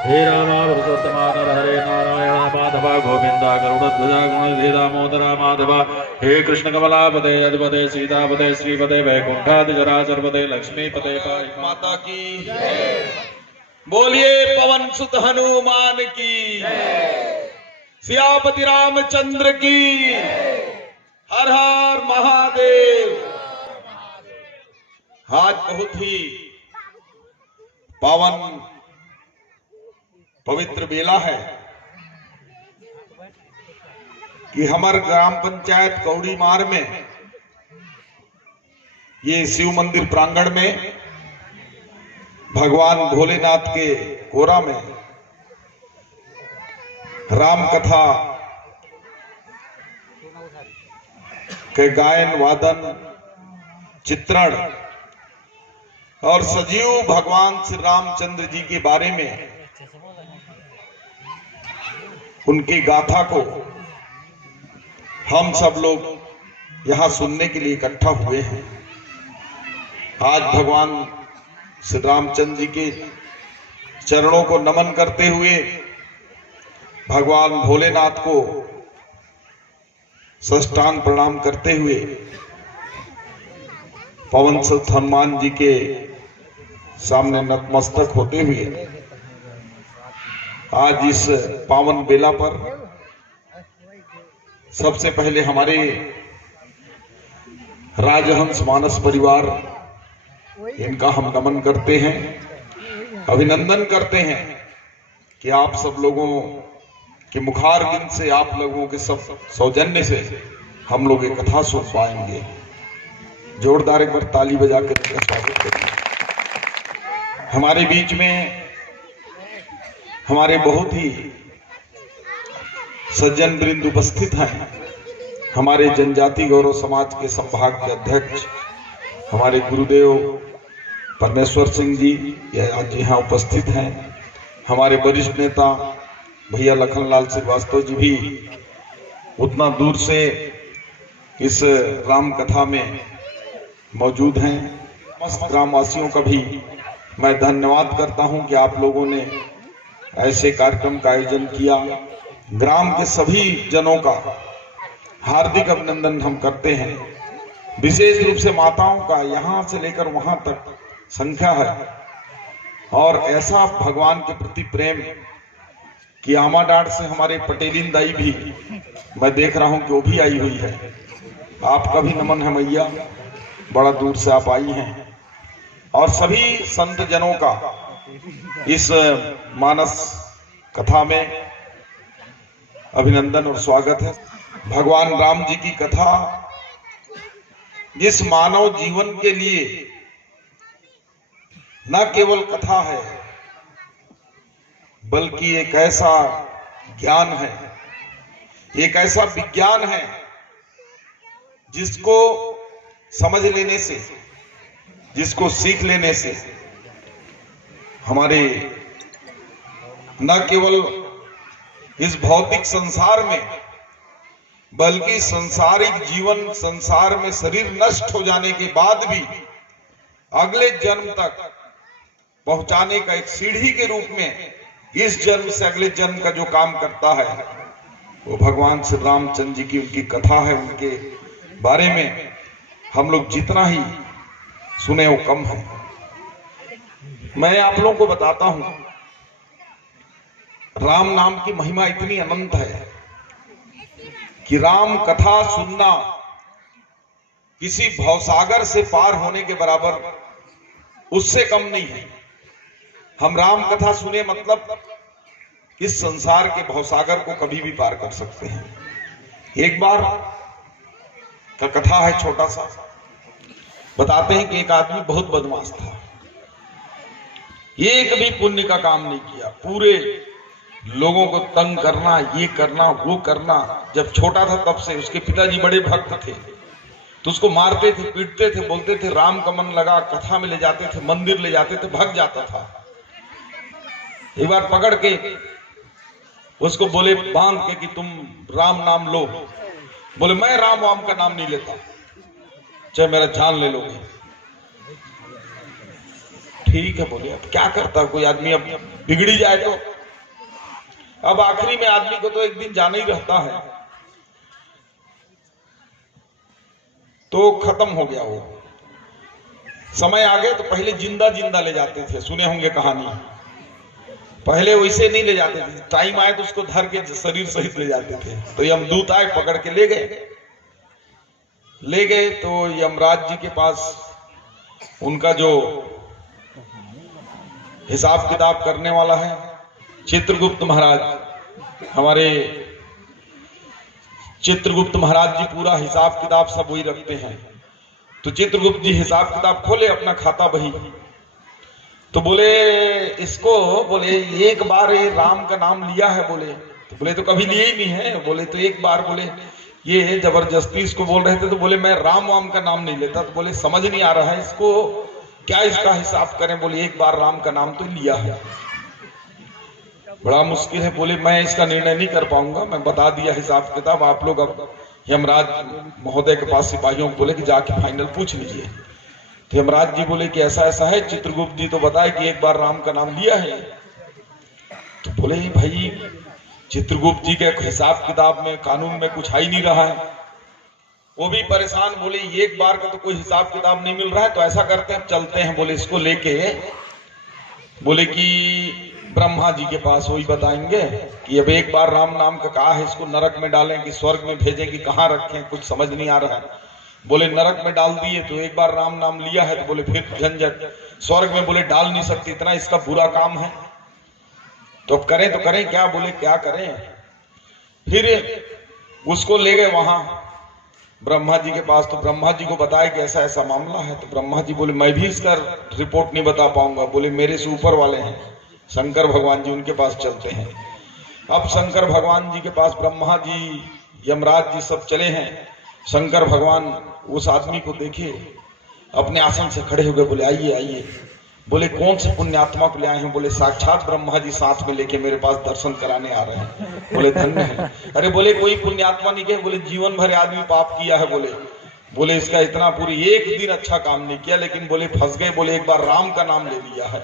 हे राम पुरुषोत्तमा हरे नारायण माधव गोविंद गरुड़ध्वजा गुणनिधि दामोदर माधव। हे कृष्ण कमलापते यदुपते सीतापते श्रीपते वैकुंठादिचराचरपते लक्ष्मीपते पाहि माता की बोलिए पवन सुत हनुमान की, सियापति रामचंद्र की, हर हर महादेव। आज बहुत ही पावन पवित्र बेला है कि हमारे ग्राम पंचायत कौड़ी मार में ये शिव मंदिर प्रांगण में भगवान भोलेनाथ के कोरा में राम कथा के गायन वादन चित्रण और सजीव भगवान श्री रामचंद्र जी के बारे में उनकी गाथा को हम सब लोग यहां सुनने के लिए इकट्ठा हुए हैं। आज भगवान श्री रामचंद्र जी के चरणों को नमन करते हुए भगवान भोलेनाथ को साष्टांग प्रणाम करते हुए पवन सुत हनुमान जी के सामने नतमस्तक होते हुए आज इस पावन बेला पर सबसे पहले हमारे राजहंस मानस परिवार इनका हम नमन करते हैं, अभिनंदन करते हैं कि आप सब लोगों के मुखारबिंद से, आप लोगों के सब सौजन्य से हम लोग ये कथा सुन पाएंगे। जोरदार एक बार ताली बजा कर स्वागत करें। हमारे बीच में हमारे बहुत ही सज्जन वृंद उपस्थित हैं। हमारे जनजाति गौरव समाज के संभाग के अध्यक्ष हमारे गुरुदेव परमेश्वर सिंह जी आज यहाँ उपस्थित हैं। हमारे वरिष्ठ नेता भैया लखनलाल श्रीवास्तव जी भी उतना दूर से इस राम कथा में मौजूद हैं। समस्त ग्रामवासियों का भी मैं धन्यवाद करता हूं कि आप लोगों ने ऐसे कार्यक्रम का आयोजन किया। ग्राम के सभी जनों का हार्दिक अभिनंदन हम करते हैं। विशेष रूप से माताओं का यहाँ से लेकर वहां तक संख्या है और ऐसा भगवान के प्रति प्रेम कि आमाडाट से हमारे पटेलिन दाई भी मैं देख रहा हूं कि वो भी आई हुई है। आपका भी नमन है मैया, बड़ा दूर से आप आई हैं। और सभी संत जनों का इस मानस कथा में अभिनंदन और स्वागत है। भगवान राम जी की कथा जिस मानव जीवन के लिए न केवल कथा है बल्कि एक ऐसा ज्ञान है, एक ऐसा विज्ञान है जिसको समझ लेने से, जिसको सीख लेने से हमारे न केवल इस भौतिक संसार में बल्कि सांसारिक जीवन, संसार में शरीर नष्ट हो जाने के बाद भी अगले जन्म तक पहुंचाने का एक सीढ़ी के रूप में इस जन्म से अगले जन्म का जो काम करता है वो भगवान श्री रामचंद्र जी की उनकी कथा है। उनके बारे में हम लोग जितना ही सुने वो कम है। मैं आप लोगों को बताता हूं, राम नाम की महिमा इतनी अनंत है कि राम कथा सुनना किसी भवसागर से पार होने के बराबर, उससे कम नहीं है। हम राम कथा सुने मतलब इस संसार के भवसागर को कभी भी पार कर सकते हैं। एक बार का कथा है, छोटा सा। बताते हैं कि एक आदमी बहुत बदमाश था, एक भी पुण्य का काम नहीं किया, पूरे लोगों को तंग करना, ये करना वो करना। जब छोटा था तब से उसके पिताजी बड़े भक्त थे तो उसको मारते थे, पीटते थे, बोलते थे राम का मन लगा, कथा में ले जाते थे, मंदिर ले जाते थे, भाग जाता था। एक बार पकड़ के उसको बोले, बांध के कि तुम राम नाम लो। बोले मैं राम वाम का नाम नहीं लेता, चाहे मेरा जान ले लोगे। ठीक है बोले, अब क्या करता, कोई आदमी अब बिगड़ी जाए तो अब आखिरी में आदमी को तो एक दिन जाना ही रहता है, तो खत्म हो गया वो समय आ गया। तो पहले जिंदा जिंदा ले जाते थे, सुने होंगे कहानी। पहले वैसे नहीं ले जाते थे, टाइम आए तो उसको धर के शरीर सहित ले जाते थे। तो यमदूत आए, पकड़ के ले गए। तो यमराज जी के पास उनका जो हिसाब किताब करने वाला है चित्रगुप्त महाराज, हमारे चित्रगुप्त महाराज जी पूरा हिसाब किताब सब वही रखते हैं। तो चित्रगुप्त जी हिसाब किताब खोले अपना खाता बही, तो बोले इसको, बोले एक बार ये राम का नाम लिया है, बोले तो बोले तो कभी लिए ही नहीं है, बोले तो एक बार, बोले ये जबरदस्ती इसको बोल रहे थे। तो बोले मैं राम वाम का नाम नहीं लेता। तो बोले समझ नहीं आ रहा है इसको, क्या इसका हिसाब करें। बोले एक बार राम का नाम तो लिया है, बड़ा मुश्किल है। बोले मैं इसका निर्णय नहीं कर पाऊंगा, मैं बता दिया हिसाब किताब, आप लोग अब यमराज महोदय के पास सिपाहियों को बोले कि जाके फाइनल पूछ लीजिए। तो यमराज जी बोले कि ऐसा ऐसा है, चित्रगुप्त जी तो बताए कि एक बार राम का नाम लिया है। तो बोले भाई चित्रगुप्त जी के हिसाब किताब में, कानून में कुछ आ ही नहीं रहा है। वो भी परेशान, बोले एक बार का तो कोई हिसाब किताब नहीं मिल रहा है, तो ऐसा करते हैं चलते हैं, बोले इसको लेके, बोले कि ब्रह्मा जी के पास, वही बताएंगे कि अब एक बार राम नाम का कहा है, इसको नरक में डालें कि स्वर्ग में भेजें कि कहाँ रखें, कुछ समझ नहीं आ रहा है। बोले नरक में डाल दिए, तो एक बार राम नाम लिया है तो बोले फिर झंझट, स्वर्ग में बोले डाल नहीं सकते, इतना इसका बुरा काम है, तो अब करें तो करें क्या। बोले क्या करें। फिर उसको ले गए वहां ब्रह्मा जी के पास। तो ब्रह्मा जी को बताया कि ऐसा ऐसा मामला है। तो ब्रह्मा जी बोले मैं भी इसका रिपोर्ट नहीं बता पाऊंगा, बोले मेरे से ऊपर वाले हैं शंकर भगवान जी, उनके पास चलते हैं। अब शंकर भगवान जी के पास ब्रह्मा जी, यमराज जी सब चले हैं। शंकर भगवान उस आदमी को देखे, अपने आसन से खड़े हो गए, बोले आइए आइए। बोले कौन से पुण्यात्मा को ले आए हैं। बोले साक्षात ब्रह्मा जी साथ में लेके मेरे पास दर्शन कराने आ रहे हैं। बोले धन्य है। अरे बोले कोई पुण्यात्मा नहीं गए, बोले जीवन भर आदमी पाप किया है, बोले इसका इतना पूरी एक दिन अच्छा काम नहीं किया, लेकिन बोले फंस गए, बोले एक बार राम का नाम ले लिया है।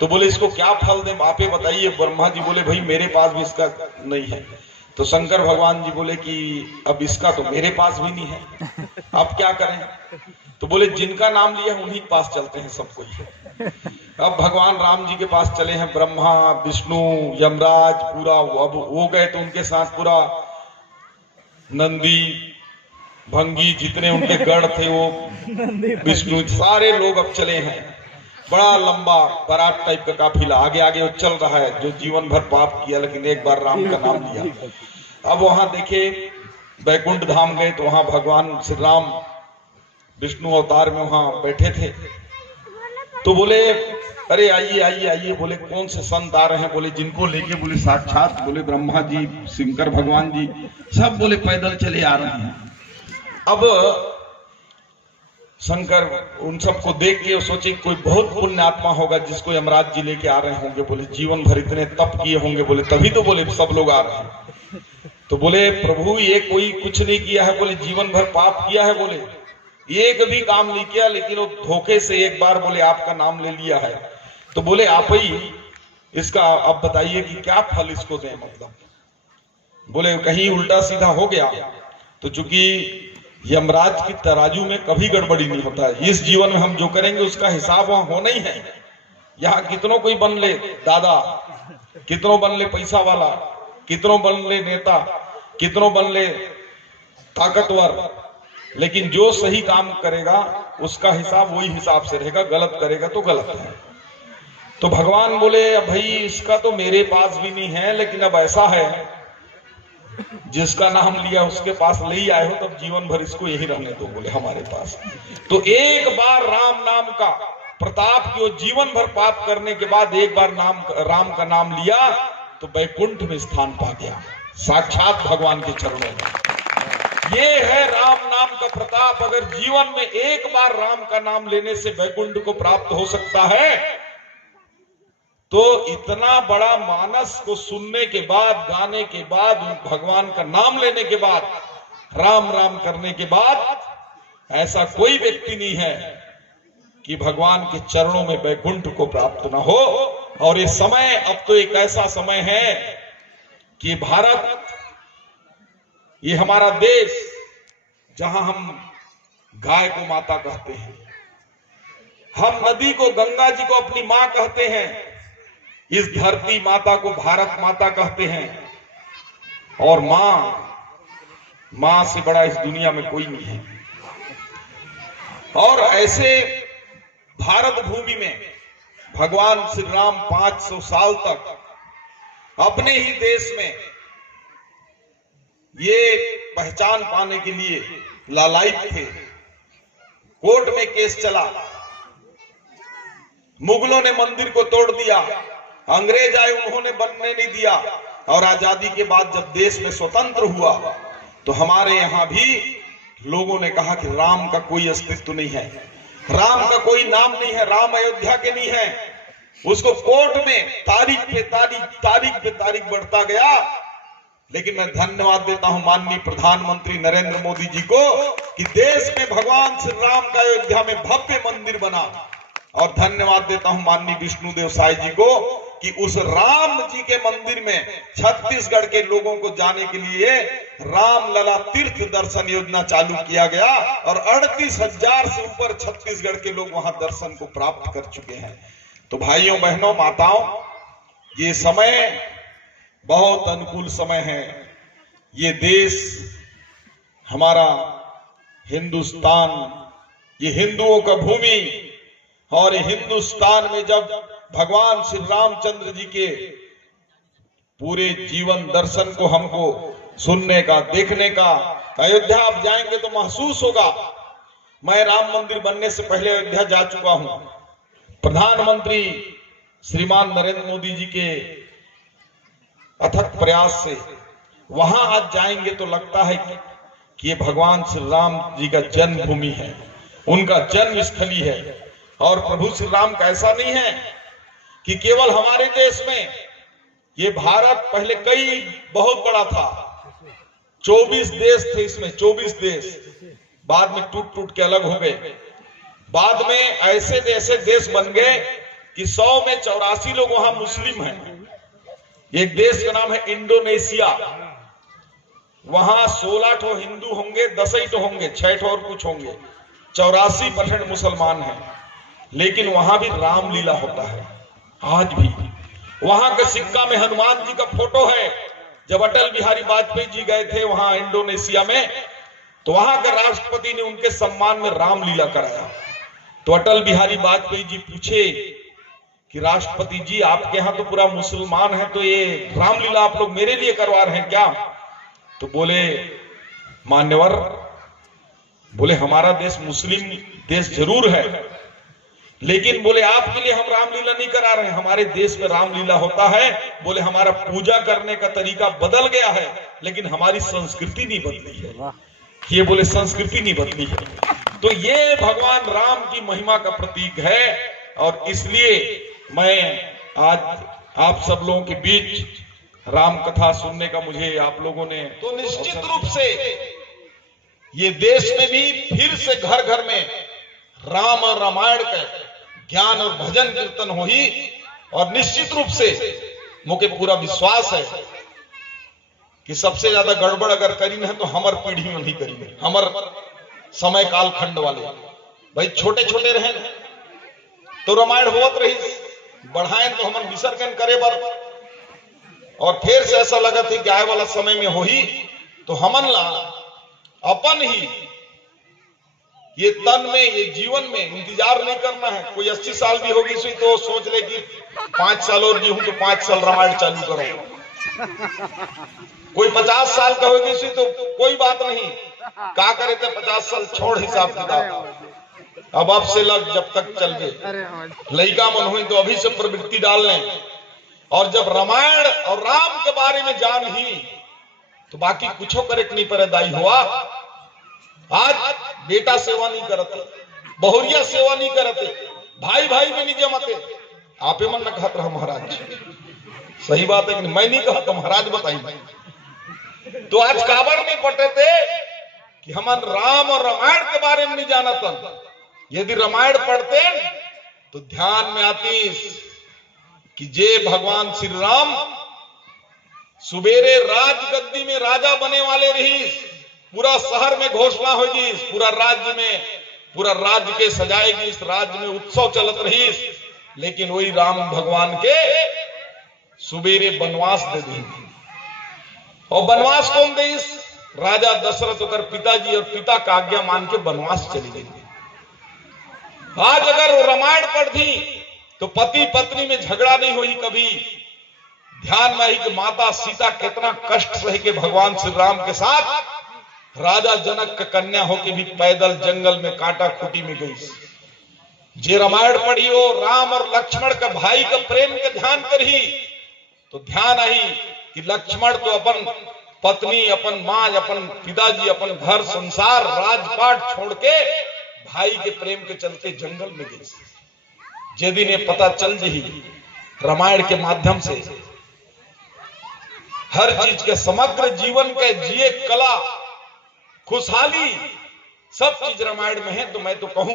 तो बोले इसको क्या फल दें, आप ही बताइए। ब्रह्मा जी बोले भाई मेरे पास भी इसका नहीं है। तो शंकर भगवान जी बोले कि अब इसका तो मेरे पास भी नहीं है, अब क्या करें। तो बोले जिनका नाम लिया है उन्हीं के पास चलते हैं सब कोई। अब भगवान राम जी के पास चले हैं, ब्रह्मा विष्णु यमराज पूरा, अब वो गए तो उनके साथ पूरा नंदी भंगी जितने उनके गढ़ थे वो विष्णु सारे लोग अब चले हैं। बड़ा लंबा बारात टाइप का काफिला आगे आगे वो चल रहा है, जो जीवन भर पाप किया लेकिन एक बार राम का नाम लिया। अब वहां देखे बैकुंठ धाम गए तो वहां भगवान श्री राम विष्णु अवतार में वहां बैठे थे। तो बोले अरे आइए आइए आइए। बोले कौन से संत आ रहे हैं। बोले जिनको लेके, बोले साक्षात, बोले ब्रह्मा जी शंकर भगवान जी सब, बोले पैदल चले आ रहे हैं। अब शंकर उन सबको देख के सोचे कोई बहुत पुण्य आत्मा होगा जिसको यमराज जी लेके आ रहे होंगे, बोले जीवन भर इतने तप किए होंगे, बोले तभी तो बोले सब लोग आ रहे हैं। तो बोले प्रभु ये कोई कुछ नहीं किया है, बोले जीवन भर पाप किया है, बोले एक भी काम नहीं किया, लेकिन वो धोखे से एक बार बोले आपका नाम ले लिया है। तो बोले आप ही इसका अब बताइए कि क्या फल इसको दें। मतलब बोले कहीं उल्टा सीधा हो गया तो चूंकि यमराज की तराजू में कभी गड़बड़ी नहीं होता है, इस जीवन में हम जो करेंगे उसका हिसाब वहां होना ही है। यहाँ कितनों कोई बन ले दादा, कितनों बन ले पैसा वाला, कितनों बन ले नेता, कितनों बन ले ताकतवर, लेकिन जो सही काम करेगा उसका हिसाब वही हिसाब से रहेगा, गलत करेगा तो गलत है। तो भगवान बोले अब भाई इसका तो मेरे पास भी नहीं है, लेकिन अब ऐसा है जिसका नाम लिया उसके पास ले ही आए हो, तब जीवन भर इसको यही रहने दो, बोले हमारे पास। तो एक बार राम नाम का प्रताप की, जीवन भर पाप करने के बाद एक बार राम का नाम लिया तो वैकुंठ में स्थान पा गया, साक्षात भगवान के चरणों में। ये है राम नाम का प्रताप। अगर जीवन में एक बार राम का नाम लेने से वैकुंठ को प्राप्त हो सकता है, तो इतना बड़ा मानस को सुनने के बाद, गाने के बाद, भगवान का नाम लेने के बाद, राम राम करने के बाद, ऐसा कोई व्यक्ति नहीं है कि भगवान के चरणों में वैकुंठ को प्राप्त न हो। और ये समय अब तो एक ऐसा समय है कि भारत ये हमारा देश, जहां हम गाय को माता कहते हैं, हम नदी को, गंगा जी को अपनी मां कहते हैं, इस धरती माता को भारत माता कहते हैं। और मां से बड़ा इस दुनिया में कोई नहीं है। और ऐसे भारत भूमि में भगवान श्री राम 500 साल तक अपने ही देश में ये पहचान पाने के लिए लालायित थे। कोर्ट में केस चला, मुगलों ने मंदिर को तोड़ दिया, अंग्रेज आए, उन्होंने बनने नहीं दिया। और आजादी के बाद जब देश में स्वतंत्र हुआ तो हमारे यहां भी लोगों ने कहा कि राम का कोई अस्तित्व नहीं है, राम का कोई नाम नहीं है, राम अयोध्या के नहीं है। उसको कोर्ट में तारीख पे तारीख बढ़ता गया। लेकिन मैं धन्यवाद देता हूं माननीय प्रधानमंत्री नरेंद्र मोदी जी को कि देश में भगवान श्री राम का अयोध्या में भव्य मंदिर बना। और धन्यवाद देता हूं माननीय विष्णुदेव साय जी को कि उस राम जी के मंदिर में छत्तीसगढ़ के लोगों को जाने के लिए रामलला तीर्थ दर्शन योजना चालू किया गया और 38,000 से ऊपर छत्तीसगढ़ के लोग वहां दर्शन को प्राप्त कर चुके हैं। तो भाइयों बहनों माताओं, ये समय बहुत अनुकूल समय है। ये देश हमारा हिंदुस्तान, ये हिंदुओं का भूमि, और हिंदुस्तान में जब भगवान श्री रामचंद्र जी के पूरे जीवन दर्शन को हमको सुनने का, देखने का, अयोध्या आप जाएंगे तो महसूस होगा। मैं राम मंदिर बनने से पहले अयोध्या जा चुका हूं। प्रधानमंत्री श्रीमान नरेंद्र मोदी जी के अथक प्रयास से वहां आज जाएंगे तो लगता है कि ये भगवान श्री राम जी का जन्मभूमि है, उनका जन्म स्थली है। और प्रभु श्री राम का ऐसा नहीं है कि केवल हमारे देश में, ये भारत पहले कई बहुत बड़ा था, 24 देश थे इसमें, 24 देश बाद में टूट के अलग हो गए। बाद में ऐसे देश बन गए कि 100 में 84 लोग वहां मुस्लिम हैं। एक देश का नाम है इंडोनेशिया, वहां 16 ठो हिंदू होंगे, 10 ही तो होंगे, 6 ठो और कुछ होंगे, 84% मुसलमान हैं। लेकिन वहां भी रामलीला होता है आज भी। वहां के सिक्का में हनुमान जी का फोटो है। जब अटल बिहारी वाजपेयी जी गए थे वहां इंडोनेशिया में, तो वहां के राष्ट्रपति ने उनके सम्मान में रामलीला कराया। तो अटल बिहारी वाजपेयी जी पूछे कि राष्ट्रपति जी, आपके यहां तो पूरा मुसलमान है, तो ये रामलीला आप लोग मेरे लिए करवा रहे हैं क्या? तो बोले मान्यवर, बोले हमारा देश मुस्लिम देश जरूर है, लेकिन बोले आपके लिए हम रामलीला नहीं करा रहे हैं। हमारे देश में रामलीला होता है, बोले हमारा पूजा करने का तरीका बदल गया है, लेकिन हमारी संस्कृति नहीं बदली है। ये बोले संस्कृति नहीं बदली है। तो ये भगवान राम की महिमा का प्रतीक है। और इसलिए मैं आज आप सब लोगों के बीच राम कथा सुनने का मुझे आप लोगों ने, तो निश्चित रूप से ये देश में भी फिर से घर घर में राम और रामायण का ज्ञान और भजन कीर्तन हो ही। और निश्चित रूप से मुझे पूरा विश्वास है कि सबसे ज्यादा गड़बड़ अगर करी है तो हमार पीढ़ी में नहीं करी है, हमार समय काल खंड वाले भाई छोटे छोटे रहे तो रामायण होत रही, बढ़ाए तो हम विसर्जन करे बर, और फिर से ऐसा लगा था कि आए वाला समय में हो ही तो हमन ला अपन ही ये तन में, ये जीवन में इंतजार नहीं करना है। कोई 80 साल भी होगी सही तो सोच ले कि 5 साल और जीऊं तो 5 साल रामायण चालू करो। कोई 50 साल का होगी सही तो कोई बात नहीं, क्या करे थे 50 साल छोड़ हिसाब किताब। अब से लग जब तक चल गए लड़का मन हुई तो अभी से प्रवृत्ति डाल लें। और जब रामायण और राम के बारे में जान ही तो बाकी कुछ करे नहीं पड़े। दाई हुआ आज बेटा सेवा नहीं करते, बहुरिया सेवा नहीं करते, भाई भाई में नहीं जमाते। आपे मन न कहत रहा महाराज, सही बात है कि मैं नहीं कहा तो महाराज बताइए। तो आज काबर नहीं पटे थे कि हम राम और रामायण के बारे में नहीं जाना था। यदि रामायण पढ़ते तो ध्यान में आती कि जे भगवान श्री राम सुबेरे राजगद्दी में राजा बने वाले रहीस, पूरा शहर में घोषणा होगी, पूरा राज्य के सजाएगी, इस राज्य में उत्सव चलत रहीस। लेकिन वही राम भगवान के सुबेरे बनवास दे दी। और बनवास कौन देस? राजा दशरथ होकर पिताजी और पिता का आज्ञा मान के बनवास चली गई। आज अगर वो रामायण पढ़ दी तो पति पत्नी में झगड़ा नहीं हुई कभी। ध्यान में आई कि माता सीता कितना कष्ट सह के भगवान श्री राम के साथ राजा जनक का कन्या होके भी पैदल जंगल में कांटा खूटी में गई। जे रामायण पढ़ी हो राम और लक्ष्मण का भाई का प्रेम का ध्यान करी तो ध्यान आई कि लक्ष्मण तो अपन पत्नी, अपन माँ, अपन पिताजी, अपन घर संसार राजपाट छोड़ के भाई के प्रेम के चलते जंगल में गई। जे दिन ये पता चल रही रामायण के माध्यम से हर चीज के समग्र जीवन के जिए कला खुशहाली सब चीज रामायण में है, तो मैं तो कहूं